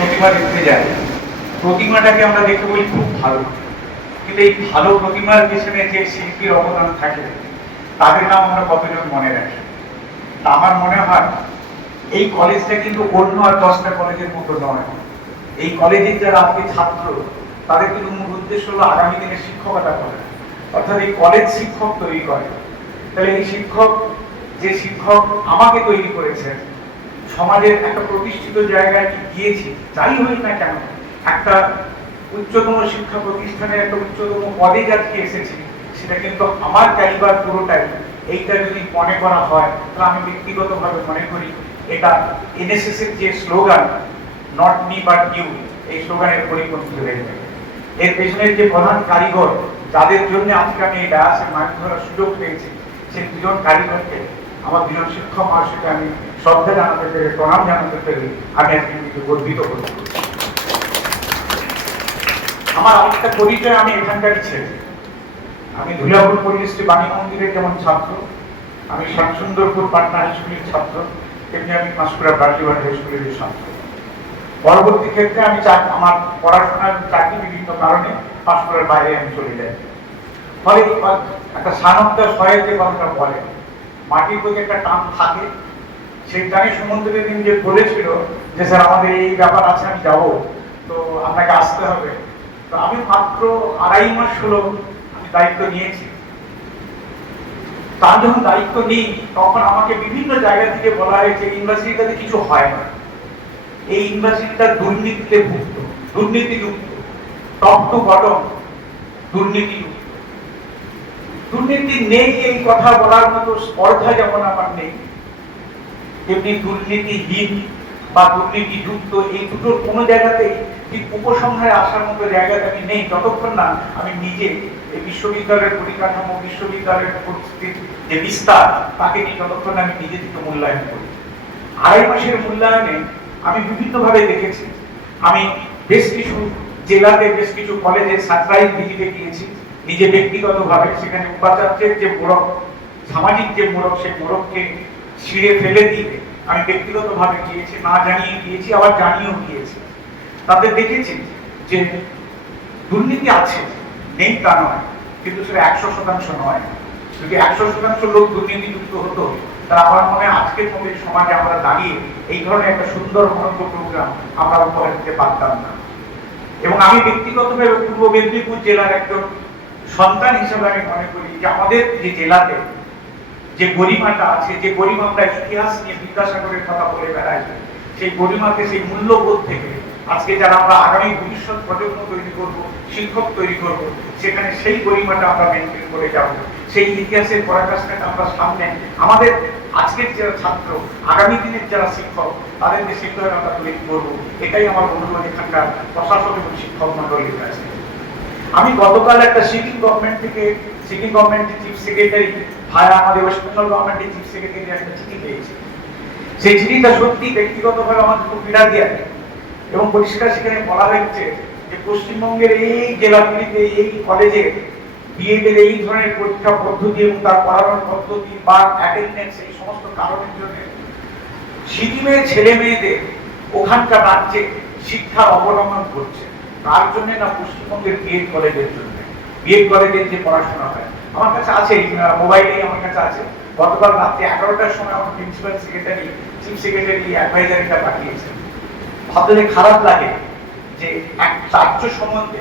প্রতিমা দেখতে যায়, প্রতিমাটাকে আমরা দেখে বলি খুব ভালো, কিন্তু এই ভালো প্রতিমার পেছনে যে শিল্পীর অবদান থাকে তাদের নাম আমরা কতজন মনে রাখি। আমার মনে হয় এই কলেজটা কিন্তু অন্য আর 10টা কলেজের মতো নয়। এই কলেজের যারা আজকে ছাত্র তাদের কিন্তু মূল উদ্দেশ্য হলো আগামী দিনে শিক্ষকতা করা, অর্থাৎ এই কলেজ শিক্ষক তৈরি করে। তাহলে এই শিক্ষক, যে শিক্ষক আমাকে তৈরি করেছেন, সমাজের একটা প্রতিষ্ঠিত জায়গায় গিয়েছি, যাই হই না কেন, একটা উচ্চতম শিক্ষা প্রতিষ্ঠানের একটা উচ্চতম পদে আজকে এসেছি, সেটা কিন্তু আমার ক্যালিবার পুরোটাই। এইটা যদি মনে করা হয় তাহলে আমি ব্যক্তিগতভাবে মনে করি এটা এনএসএস এর যে slogan not me but you, এই স্লোগানের পরিপন্থী হয়ে যাবে। এর পেছনের যে প্রধান কারিগর, যাদের জন্য আজকে আমি এই ডায়াসের মাইক ধরার সুযোগ পেয়েছি, সেই দুজন কারিগরকে, আমার দুজন শিক্ষক মহাশয়কে আমি শ্রদ্ধা জানাতে পেরে, প্রণাম জানাতে পেরে আমি আজকে নিজেকে গর্বিত করতে। আমার আরেকটা পরিচয়, আমি এখানকারই ছেলে। আমি ধুলিয়াপুর পরিবেশটি বাণী মন্দিরের যেমন ছাত্র, আমি শ্যামসুন্দরপুর পাটনা হাই স্কুলের ছাত্র, তেমনি আমি পাঁশকুড়া ব্রাজিওয়ার হাই স্কুলের ছাত্র। পরবর্তী ক্ষেত্রে আমি আমার পড়াশোনার চাকরি বিভিন্ন কারণে পাঁশকুড়ার বাইরে আমি চলে যাই। ফলে একটা সানন্দা সহায় যে কথাটা বলে, মাটির প্রতি একটা টান থাকে। সেই টানে সুমন্ত্রী দিন যে বলেছিল যে স্যার আমাদের এই ব্যাপার আছে, আমি যাবো, তো আপনাকে আসতে হবে। তো আমি মাত্র 2.5 মাস হলো আমি দায়িত্ব নিয়েছি। তার যখন দায়িত্ব নিই তখন আমাকে বিভিন্ন জায়গা থেকে বলা হয়েছে ইউনিভার্সিটিতে কিছু হয় না, এই ইউনিভার্সিটিটা দুর্নীতিতে ভুক্ত, দুর্নীতিযুক্ত, টপ টু বটম দুর্নীতিযুক্ত। দুর্নীতি নেই এই কথা বলার মতো স্পর্ধা যেমন আমার নেই, তেমনি দুর্নীতিহীন বা দুর্নীতিযুক্ত এই দুটোর কোনো জায়গাতেই ঠিক উপসংহারে আসার মতো জায়গাতে আমি নেই, যতক্ষণ না আমি নিজে এই বিশ্ববিদ্যালয়ের পরিকাঠামো, বিশ্ববিদ্যালয়ের পরিস্থিতির যে বিস্তার, তাকে নিয়ে যতক্ষণ আমি নিজে থেকে মূল্যায়ন করি। 2.5 মাসের মূল্যায়নে আমি বিভিন্নভাবে দেখেছি। আমি বেশ কিছু জেলাতে, বেশ কিছু কলেজে সারপ্রাইজ ভিজিটে গিয়েছি নিজে ব্যক্তিগতভাবে। সেখানে উপাচার্যের যে মোড়ক, সামাজিক যে মোড়ক, সেই মোড়ককে ছিঁড়ে ফেলে দিয়ে আমি ব্যক্তিগতভাবে গিয়েছি, না জানিয়ে গিয়েছি, আবার জানিয়েও গিয়েছি। তাতে দেখেছি যে দুর্নীতি আছে, নেই তা নয়, কিন্তু সেটা 100% নয়। যদি 100% লোক দুর্নীতিযুক্ত হতো, তাহলে আমার মনে হয় আজকের মধ্যে সমাজে আমরা দাঁড়িয়ে এই ধরনের একটা সুন্দর মনোজ্ঞ প্রোগ্রাম আমরা উপহার দিতে পারতাম না। এবং আমি ব্যক্তিগতভাবে পূর্ব মেদিনীপুর জেলার একজন সন্তান হিসেবে আমি মনে করি যে আমাদের যে জেলাতে যে গরিমাটা আছে, যে গরিমা আমরা ইতিহাস নিয়ে বিদ্যাসাগরের কথা বলে বেড়াই, সেই গরিমাকে, সেই মূল্যবোধ থেকে আজকে যারা আমরা আগামী ভবিষ্যৎ প্রজন্ম তৈরি করব, শিক্ষক তৈরি করব, সেখানে সেই গরিমাটা আমরা মেনটেন করে যাব। সেই ইতিহাসের পরাকাষ্ঠাটা আমরা সামনে আমাদের আজকের যারা ছাত্র, আগামী দিনের যারা শিক্ষক, তাদেরকে শিক্ষক আমরা তৈরি করবো। এটাই আমার অনুরোধ এখানকার প্রশাসন এবং শিক্ষক মন্ডলীর কাছে। আমি গতকাল একটা সিকিম গভর্নমেন্ট থেকে, সিকিম গভর্নমেন্টের চিফ সেক্রেটারি ভায়া আমাদের ওয়েস্ট বেঙ্গল গভর্নমেন্টের চিফ সেক্রেটারি একটা চিঠি পেয়েছি। সেই চিঠিটা সত্যি ব্যক্তিগতভাবে আমাদের খুব পীড়া দিয়ে, এবং পরিষ্কার সেখানে বলা হয়েছে যে পশ্চিমবঙ্গের এই জেলাগুলিতে, এই কলেজে বিএড এর এই ধরনের পরীক্ষা পদ্ধতি এবং তার পড়ানোর পদ্ধতি বা অ্যাটেন্ডেন্স, এই সমস্ত কারণের জন্য সিকিমের ছেলে মেয়েদের ওখানকার রাজ্যে শিক্ষার অবলম্বন করছে। তার জন্য না পশ্চিমবঙ্গের বিএড কলেজের জন্য, বিএড কলেজের যে পড়াশোনা হয়, আমার কাছে আছে, মোবাইলেই আমার কাছে আছে। গতকাল রাত্রে 11টার সময় আমার প্রিন্সিপাল সেক্রেটারি, চিফ সেক্রেটারি অ্যাডভাইজারিটা পাঠিয়েছে। ভাবতে খারাপ লাগে যে এক রাজ্য সম্বন্ধে,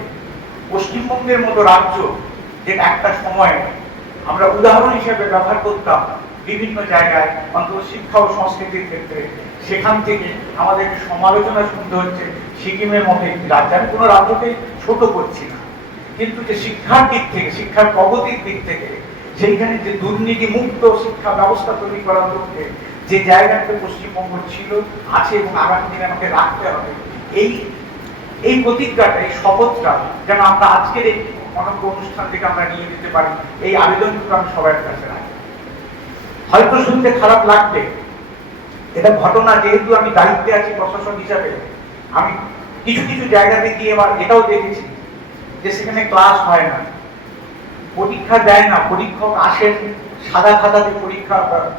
পশ্চিমবঙ্গের মতো রাজ্য, যে একটা সময় আমরা উদাহরণ হিসেবে ব্যবহার করতাম বিভিন্ন জায়গায়, অন্তত শিক্ষা ও সংস্কৃতির ক্ষেত্রে, সেখান থেকে আমাদের সমালোচনা শুনতে হচ্ছে সিকিমের মতো একটি রাজ্য। আমি কোনো রাজ্যকেই ছোট করছি না, কিন্তু যে শিক্ষার দিক থেকে, শিক্ষার প্রগতির দিক থেকে, সেইখানে যে দুর্নীতি মুক্ত শিক্ষা ব্যবস্থা তৈরি করার লক্ষ্যে যে জায়গাতে পশ্চিমবঙ্গ ছিল, আছে এবং আগামী দিনে আমাকে রাখতে হবে, এই প্রতিজ্ঞাটা, এই শপথটা যেন আমরা আজকের এই অনন্য অনুষ্ঠান থেকে আমরা নিয়ে যেতে পারি, এই আবেদনটুকু আমি সবার কাছে রাখি। হয়তো শুনতে খারাপ লাগবে, এটা ঘটনা, যেহেতু আমি দায়িত্বে আছি প্রশাসন হিসাবে, আমি কিছু কিছু জায়গাতে গিয়ে এবার এটাও দেখেছি যে সেখানে ক্লাস হয় না, পরীক্ষা দেয় না, পরীক্ষক আসেন সাদা খাতাতে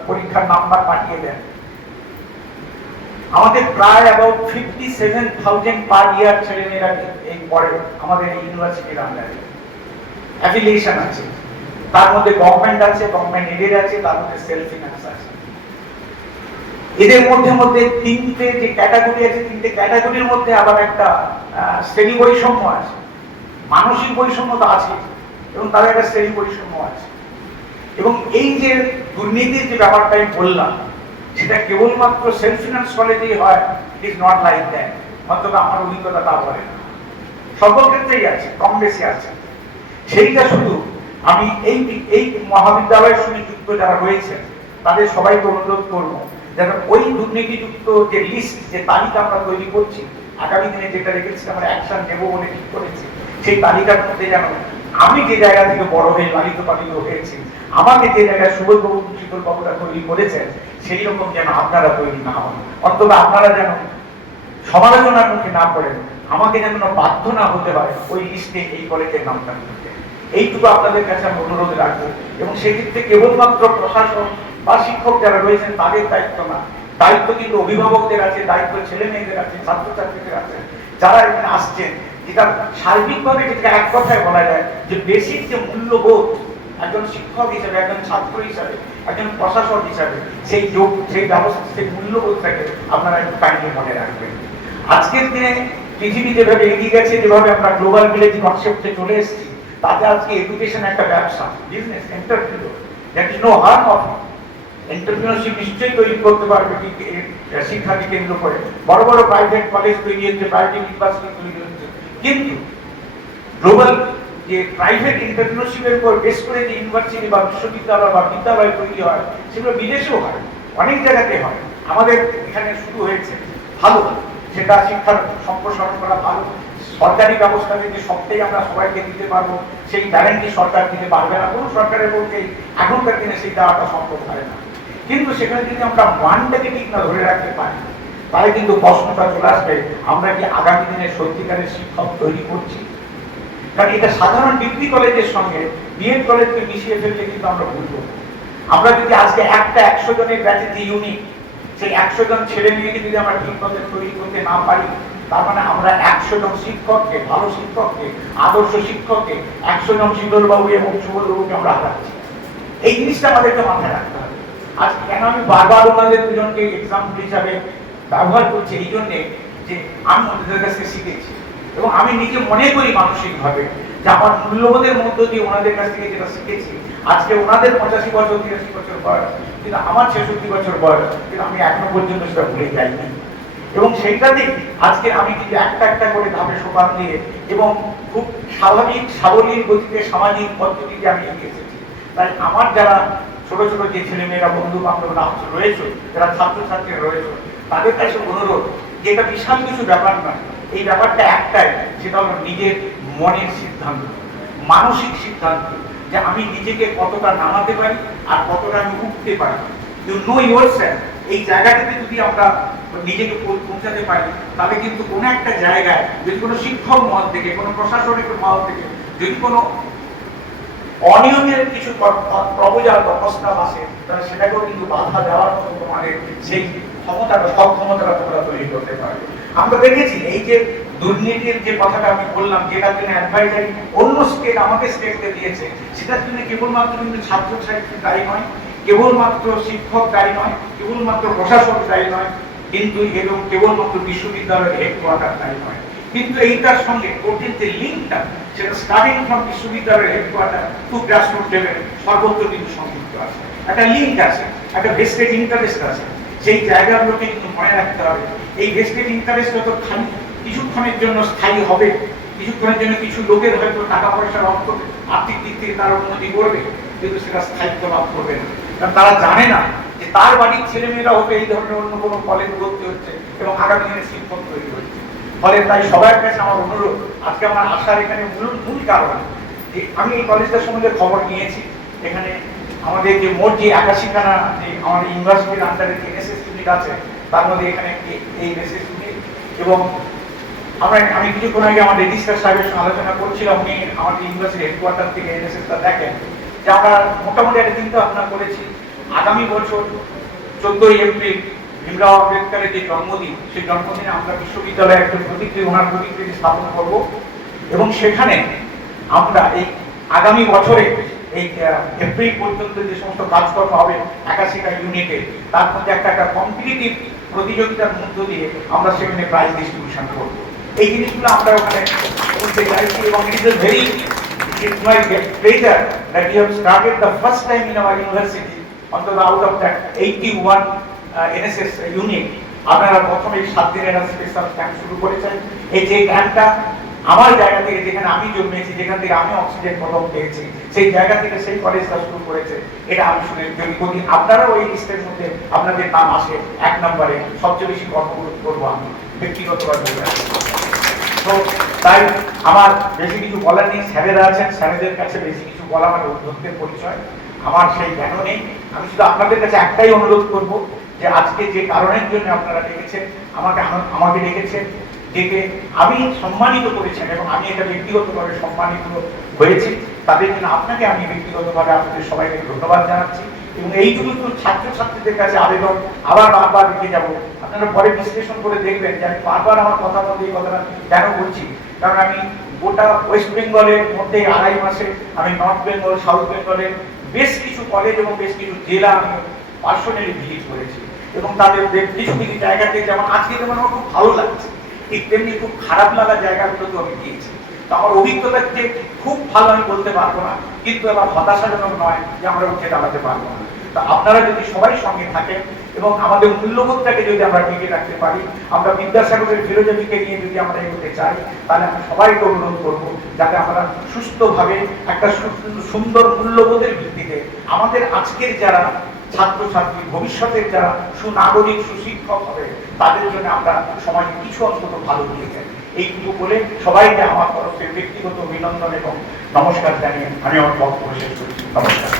পরীক্ষার নাম্বার পাঠিয়ে দেন। আমাদের প্রায় অ্যাবাউট 57,000 পার ইয়ার ছেলেমেয়েরা এই পড়ে আমাদের এই ইউনিভার্সিটির আন্ডারে। অ্যাফিলিয়েশন আছে, তার মধ্যে গভর্নমেন্ট আছে, গভর্নমেন্ট এডেড আছে, তার মধ্যে সেলফ ফিনান্স আছে। এদের মধ্যে তিনটে যে ক্যাটাগরি আছে, তিনটে ক্যাটাগরির মধ্যে আবার একটা শ্রেণী বৈষম্য আছে। মানসিক বৈষম্য তো আছে এবং তার একটা শ্রেণী বৈষম্য আছে। এবং এই যে দুর্নীতির যে ব্যাপারটা আমি বললাম, সেটা কেবলমাত্র সেলফ ফিনান্স কলেজেই হয়, it is not like that. অন্তত আমার অভিজ্ঞতা তা বলে না, সর্বক্ষেত্রেই আছে, কম বেশি আছে। সেইটা শুধু আমি এই মহাবিদ্যালয়ের সঙ্গে যুক্ত যারা রয়েছেন তাদের সবাইকে অনুরোধ করবো যেন ওই দুর্নীতিযুক্ত যে লিস্ট, যে তালিকা আমরা তৈরি করছি, আগামী দিনে যেটা রেখেছি আমরা অ্যাকশন নেব বলে ঠিক করেছি, সেই তালিকার মধ্যে যেন আমি যে জায়গা থেকে বড় হয়ে লালিত পালিত হয়েছি, আমাকে যে জায়গায় সুবোধবাবু শীতলবাবুরা তৈরি করেছেন, সেই রকম যেন আপনারা তৈরি না হন। অন্তত আপনারা যেন সমালোচনার মুখে না পড়েন, আমাকে যেন বাধ্য না হতে হয় ওই লিস্টে এই কলেজের নামটা দিতে। এইটুকু আপনাদের কাছে আমি অনুরোধ রাখবো। এবং সেক্ষেত্রে কেবলমাত্র প্রশাসন বা শিক্ষক যারা রয়েছেন তাদের দায়িত্ব না, দায়িত্ব কিন্তু অভিভাবকদের আছে, দায়িত্ব ছেলে মেয়েদের আছে, ছাত্রছাত্রীদের আছে, যারা এখানে আসছেন। যেটা সার্বিকভাবে যেটা এক কথায় বলা যায় যে বেসিক যে মূল্যবোধ, একজন শিক্ষক হিসেবে, একজন ছাত্র হিসাবে, একজন প্রশাসক হিসাবে, সেই যোগ, সেই ব্যবস্থা, সেই মূল্যবোধটাকে আপনারা একটু কাইন্ডলি মনে রাখবেন। আজকের দিনে পৃথিবী যেভাবে এগিয়ে গেছে, যেভাবে আমরা গ্লোবাল ভিলেজ কনসেপ্টে চলে এসেছি, তাতে আজকে এডুকেশন একটা ব্যবসা, business, entrepreneur, that is no harm of entrepreneurship নিশ্চয়ই তৈরি করতে পারবে শিক্ষাকে কেন্দ্র করে। বড় বড় প্রাইভেট কলেজ তৈরি হচ্ছে, প্রাইভেট ইউনিভার্সিটি তৈরি হচ্ছে, কিন্তু গ্লোবাল যে প্রাইভেট এন্টারপ্রিনিউরশিপের উপর বেস করে যে ইউনিভার্সিটি বা বিশ্ববিদ্যালয় বা বিদ্যালয় তৈরি হয়, সেগুলো বিদেশেও হয়, অনেক জায়গাতে হয়। আমাদের এখানে শুরু হয়েছে, ভালো, সেটা শিক্ষার সম্প্রসারণ করা ভালো। সরকারি ব্যবস্থা থেকে সবটাই আমরা সবাইকে দিতে পারবো, সেই গ্যারান্টি সরকার দিতে পারবে না, কোনো সরকারের পক্ষে এখনকার দিনে সেই দেওয়াটা সম্ভব হয় না। কিন্তু সেখানে যদি আমরা মানটাকে ঠিক না ধরে রাখতে পারি, তাহলে কিন্তু প্রশ্নটা চলে আসবে, আমরা কি আগামী দিনে সত্যিকারের শিক্ষক তৈরি করছি? কারণ এটা সাধারণ ডিগ্রি কলেজের সঙ্গে বিএড কলেজকে মিশিয়ে ফেললে কিন্তু আমরা বুঝবো। আমরা যদি আজকে একটা 100 জনের ব্যাচে যে ইউনিট, সেই 100 জন ছেলে মেয়েকে যদি আমরা ঠিক মতো তৈরি করতে না পারি, তার মানে আমরা 100 জন শিক্ষককে, ভালো শিক্ষককে, আদর্শ শিক্ষককে, 100 জন শীতলবাবু এবং সুবোধবাবুকে আমরা হারাচ্ছি। এই জিনিসটা আমাদেরকে মাথায় রাখতে হবে। আজ কেন আমি বারবার ওনাদের দুজনকে এক্সাম্পল হিসাবে ব্যবহার করছি, এই জন্যে যে আমি ওনাদের কাছে শিখেছি এবং আমি নিজে মনে করি মানসিকভাবে যে আমার মূল্যবোধের মধ্য দিয়ে ওনাদের কাছ থেকে যেটা শিখেছি, আজকে ওনাদের 85 বছর 83 বছর বয়স, কিন্তু আমার 66 বছর বয়স, কিন্তু আমি এখনো পর্যন্ত সেটা ভুলে যাইনি। এবং সেইটাতেই আজকে আমি কিন্তু একটা একটা করে ধাপে সোপান দিয়ে এবং খুব স্বাভাবিক সাবলীল গতিতে সামাজিক পদ্ধতিতে আমি এগিয়ে এসেছি। তাই আমার যারা ছোট ছোট যে ছেলে মেয়েরা, বন্ধু বান্ধবরা রয়েছে, যারা ছাত্রছাত্রীরা রয়েছে, তাদের কাছে অনুরোধ যে এটা বিশাল কিছু ব্যাপার নয়, এই ব্যাপারটা একটাই, সেটা হলো নিজের মনের সিদ্ধান্ত, মানসিক সিদ্ধান্ত, যে আমি নিজেকে কতটা নামাতে পারি আর কতটা আমি উঠতে পারি। You know yourself. এই জায়গাটাতে যদি আমরা নিজেকে পৌঁছাতে পারি, তাহলে কিন্তু কোনো একটা জায়গায় যদি কোনো শিক্ষক মহল থেকে, কোনো প্রশাসনিক মহল থেকে যদি কোনো অনিয়মের কিছু প্রপোজাল বা প্রস্তাব আসে, তাহলে সেটাকেও কিন্তু বাধা দেওয়ার মতো তোমাদের সেই ক্ষমতাটা, সক্ষমতাটা তোমরা তৈরি করতে পারবে। আমরা দেখেছি এই যে দুর্নীতির যে কথাটা আমি বললাম, যেটার জন্য অ্যাডভাইজারি অন্য স্টেট আমাকে স্টেটকে দিয়েছে, সেটার জন্য কেবলমাত্র কিন্তু ছাত্রছাত্রী দায়ী নয়, কেবলমাত্র শিক্ষক দায়ী নয়, কেবলমাত্র প্রশাসক দায়ী নয়, কিন্তু এবং কেবলমাত্র বিশ্ববিদ্যালয়ের হেডকোয়ার্টার দায়ী নয়। কিন্তু এইটার সঙ্গে কঠিন যে লিঙ্কটা, সেটা স্টার্টিং ফ্রম বিশ্ববিদ্যালয়ের হেডকোয়ার্টার টু গ্রাসরুট লেভেল সর্বত্র কিন্তু সংযুক্ত আছে, একটা লিঙ্ক আছে, একটা ভেস্টেড ইন্টারেস্ট আছে। সেই জায়গাগুলোকে কিন্তু মনে রাখতে হবে। এই ভেস্টেড ইন্টারেস্ট যত কিছুক্ষণের জন্য স্থায়ী হবে, কিছুক্ষণের জন্য কিছু লোকের হয়তো টাকা পয়সার অর্থ, আর্থিক দিক থেকে তার উন্নতি করবে, কিন্তু সেটা স্থায়িত্ব লাভ করবে না। কারণ তারা জানে না যে তার বাড়ির ছেলেমেয়েরা হয়তো এই ধরনের অন্য কোনো কলেজ ভর্তি হচ্ছে এবং আগামী দিনে শিক্ষক তৈরি হচ্ছে। ফলে তাই সবার কাছে আমার অনুরোধ, আজকে আমার আসার এখানে মূল কারণ যে আমি এই কলেজটার সম্বন্ধে খবর নিয়েছি। এখানে আমাদের যে মোট যে 81খানা যে আমাদের ইউনিভার্সিটির আন্ডারে যে এনএসএস ইউনিট আছে, তার মধ্যে এখানে এই এনএসএস ইউনিট, এবং আমি কিছুক্ষণ আগে আমার রেজিস্ট্রার সাহেবের সঙ্গে আলোচনা করছিলাম, উনি আমাদের ইউনিভার্সিটি হেডকোয়ার্টার থেকে এনএসএসটা দেখেন, যে আমরা মোটামুটি একটা চিন্তা ভাবনা করেছি আগামী বছর 14ই এপ্রিল ভীমরাও আম্বেদকরের যে জন্মদিন, সেই জন্মদিনে আমরা বিশ্ববিদ্যালয়ে একটা ওনার প্রতিকৃতি স্থাপন করব এবং সেখানে আমরা এই আগামী বছরে এই এপ্রিল পর্যন্ত যে সমস্ত কাজকর্ম হবে 81টা ইউনিটে, তার মধ্যে একটা কম্পিটিটিভ প্রতিযোগিতার মধ্য দিয়ে আমরা সেখানে প্রাইজ ডিস্ট্রিবিউশন করব। এই জিনিসগুলো আমরা ওখানে করতে চাইছি এবং it is very it's my pleasure that you have started the first time in our university on the out of that 81 NSS unit. আপনারা প্রথমে 7 দিনের স্পেশাল ক্যাম্প শুরু করেছেন। এই যে ক্যাম্পটা আমার জায়গা থেকে, যেখানে আমি জন্মেছি, যেখান থেকে আমি অক্সিজেন প্রথম পেয়েছি, সেই জায়গা থেকে সেই কলেজটা শুরু করেছে। এটা আমি শুনে যদি আপনারাও এই লিস্টের মধ্যে আপনাদের নাম আসে 1 নম্বরে, সবচেয়ে বেশি গর্ববোধ করবো আমি ব্যক্তিগতভাবে। তো তাই আমার বেশি কিছু বলার নেই, স্যারেরা আছেন, স্যারেদের কাছে বেশি কিছু বলা আমার অধ্যক্ষের পরিচয়, আমার সেই জ্ঞানও নেই। আমি শুধু আপনাদের কাছে একটাই অনুরোধ করব যে আজকে যে কারণের জন্য আপনারা ডেকেছেন, আমাকে ডেকেছেন, ডেকে আমি সম্মানিত করেছেন এবং আমি এটা ব্যক্তিগতভাবে সম্মানিত হয়েছি, তাদের জন্য আপনাকে আমি ব্যক্তিগতভাবে আপনাদের সবাইকে ধন্যবাদ জানাচ্ছি। এবং এইটুকু তো ছাত্রছাত্রীদের কাছে আবেদন, আবার বারবার রেখে যাব, আপনারা পরে বিশ্লেষণ করে দেখবেন যে আমি বারবার আমার কথার মধ্যে এই কথাটা কেন বলছি। কারণ আমি গোটা ওয়েস্ট বেঙ্গলের মধ্যে 2.5 মাসে আমি নর্থ বেঙ্গল, সাউথ বেঙ্গলের বেশ কিছু কলেজ এবং বেশ কিছু জেলা আমি পার্সোনালি ভিজিট করেছি এবং তাদের কিছু কিছু জায়গাতে, যেমন আজকে যেমন আমার খুব ভালো লাগছে, ঠিক তেমনি খুব খারাপ লাগা জায়গাগুলোতে আমি গিয়েছি। তো আমার অভিজ্ঞতা যে খুব ভালো আমি বলতে পারবো না, কিন্তু আবার হতাশাজনক নয় যে আমরা উঠে দাঁড়াতে পারবো না। তা আপনারা যদি সবাই সঙ্গে থাকেন এবং আমাদের মূল্যবোধটাকে যদি আমরা টিকে রাখতে পারি, আমরা বিদ্যাসাগরের ফিলোসফিকে নিয়ে যদি আমরা এগোতে চাই, তাহলে আমি সবাইকে অনুরোধ করবো যাতে আমরা সুস্থভাবে একটা সুন্দর মূল্যবোধের ভিত্তিতে আমাদের আজকের যারা ছাত্রছাত্রী, ভবিষ্যতের যারা সুনাগরিক, সুশিক্ষক হবে, তাদের জন্য আমরা সমাজে কিছু অন্তত ভালো দিয়ে যাই। এইটুকু বলে সবাইকে আমার তরফে ব্যক্তিগত অভিনন্দন এবং নমস্কার জানিয়ে আমি আমার বক্তব্য শেষ করছি। নমস্কার।